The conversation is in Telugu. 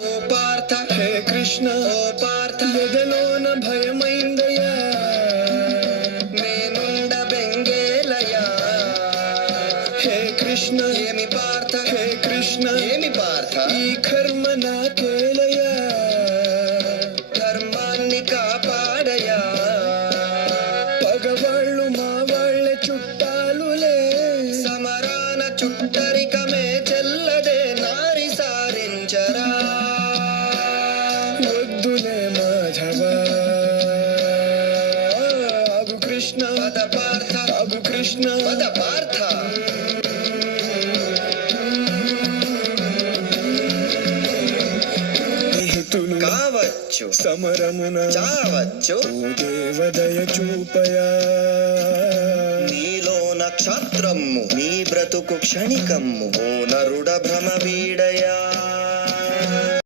ఓ పార్థ హే కృష్ణ ఓ పార్థ ఎదలోన భయమైందయ్యా నేనుండ బెంగేలయ్యా హే కృష్ణ ఏమి పార్థ హే కృష్ణ ఏమి పార్థ ఈ కర్మ నాకేలయ్యా ధర్మాన్ని కాపాడయా పగవాళ్ళు మా వాళ్ళే చుట్టాలులే సమరాన చుట్టరికమే చెల్లదే నారి సారించరా వద్దులే మాధవా అగు కృష్ణ పద పార్థ అగు కృష్ణ పద పార్థ కావచ్చు సమరమున చావచ్చు ఓ దేవదయ చూపయా నీలో నక్షత్రము నీ బ్రతుకు క్షణికమ్ము ఓ నరుడ భ్రమ వీడయా